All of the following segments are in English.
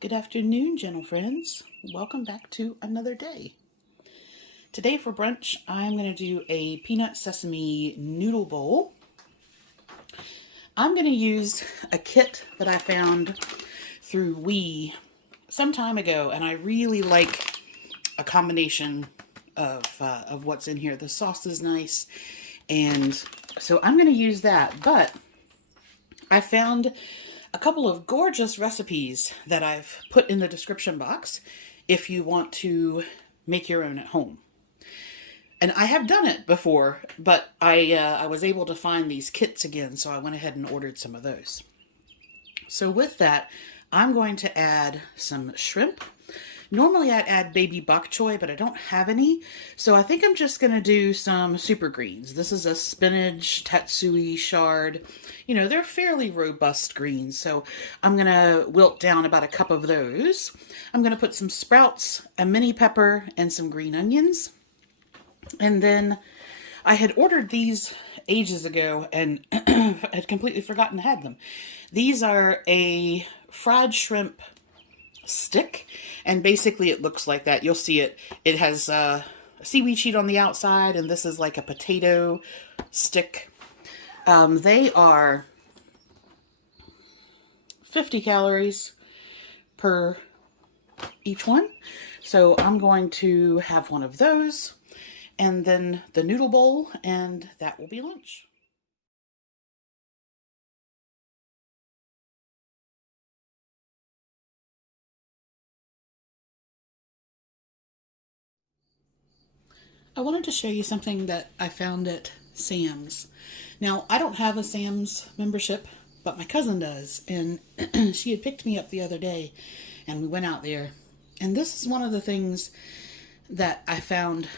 Good afternoon, gentle friends. Welcome back to another day. Today for brunch, I'm going to do a peanut sesame noodle bowl. I'm going to use a kit that I found through Wii some time ago, and I really like a combination of what's in here. The sauce is nice, and so I'm going to use that, but I found a couple of gorgeous recipes that I've put in the description box if you want to make your own at home. And I have done it before, but I was able to find these kits again, so I went ahead and ordered some of those. So with that, I'm going to add some shrimp. Normally I'd add baby bok choy, but I don't have any, so I think I'm just going to do some super greens. This is a spinach, tatsui, chard. You know, they're fairly robust greens, so I'm going to wilt down about a cup of those. I'm going to put some sprouts, a mini pepper, and some green onions. And then I had ordered these ages ago and had completely forgotten I had them. These are a fried shrimp stick, and basically it looks like that. You'll see it. It has a seaweed sheet on the outside, and this is like a potato stick. They are 50 calories per each one. So I'm going to have one of those, and then the noodle bowl, and that will be lunch. I wanted to show you something that I found at Sam's. Now, I don't have a Sam's membership, but my cousin does, and she had picked me up the other day, and we went out there. And this is one of the things that I found.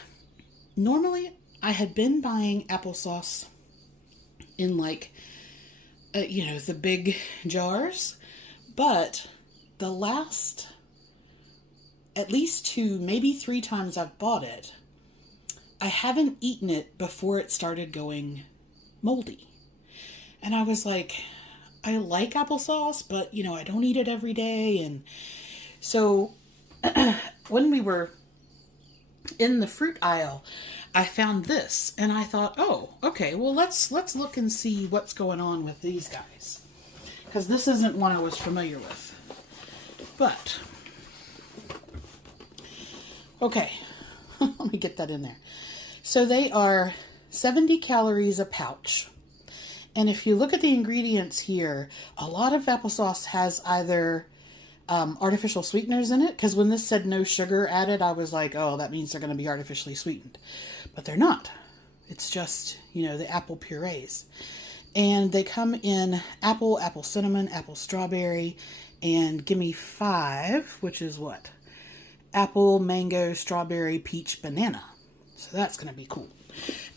Normally, I had been buying applesauce in like, the big jars, but the last at least 2, maybe 3 times I've bought it, I haven't eaten it before it started going moldy. And I was like, I like applesauce, but, I don't eat it every day. And so when we were in the fruit aisle, I found this, and I thought, oh, okay, well, let's look and see what's going on with these guys, because this isn't one I was familiar with. But, okay, let me get that in there. So they are 70 calories a pouch. And if you look at the ingredients here, a lot of applesauce has either artificial sweeteners in it, because when this said no sugar added, I was like, oh, that means they're going to be artificially sweetened. But they're not. It's just, the apple purees. And they come in apple, apple cinnamon, apple strawberry, and gimme 5, which is what? Apple, mango, strawberry, peach, banana. So that's going to be cool.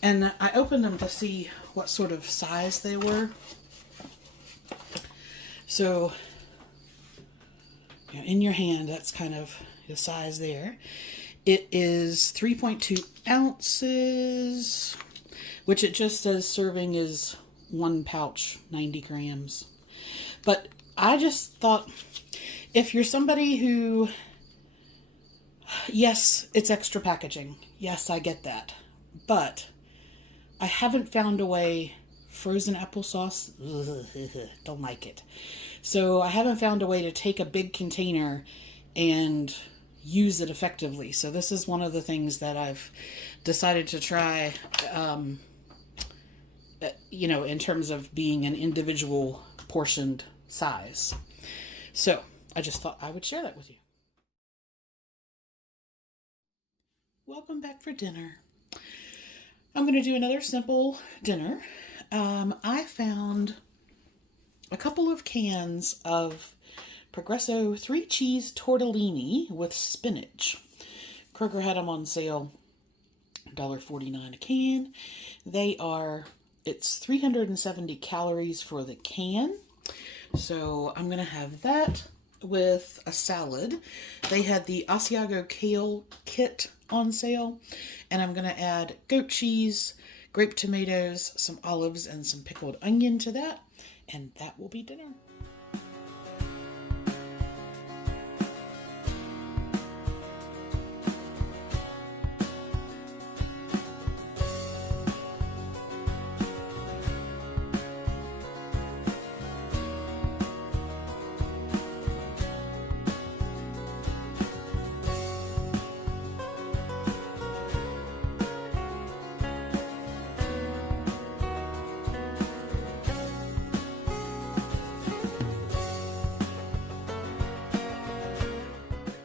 And I opened them to see what sort of size they were. So, in your hand, that's kind of the size there. It is 3.2 ounces, which it just says serving is 1 pouch, 90 grams. But I just thought, if you're somebody who, yes, it's extra packaging. Yes, I get that. But I haven't found a way, frozen applesauce, don't like it. So I haven't found a way to take a big container and use it effectively. So this is one of the things that I've decided to try, in terms of being an individual portioned size. So I just thought I would share that with you. Welcome back for dinner. I'm going to do another simple dinner. I found a couple of cans of Progresso 3-cheese tortellini with spinach. Kroger had them on sale, $1.49 a can. It's 370 calories for the can. So I'm going to have that with a salad. They had the Asiago kale kit on sale, and I'm going to add goat cheese, grape tomatoes, some olives, and some pickled onion to that, and that will be dinner.